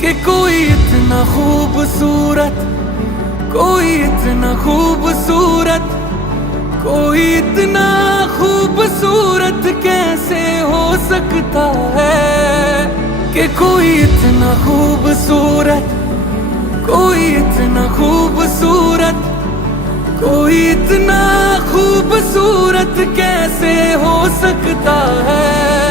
कि कोई इतना खूबसूरत, कोई इतना खूबसूरत, कोई इतना खूबसूरत कैसे हो सकता है। कि कोई इतना खूबसूरत, कोई इतना खूबसूरत, कोई इतना खूबसूरत कैसे हो सकता है।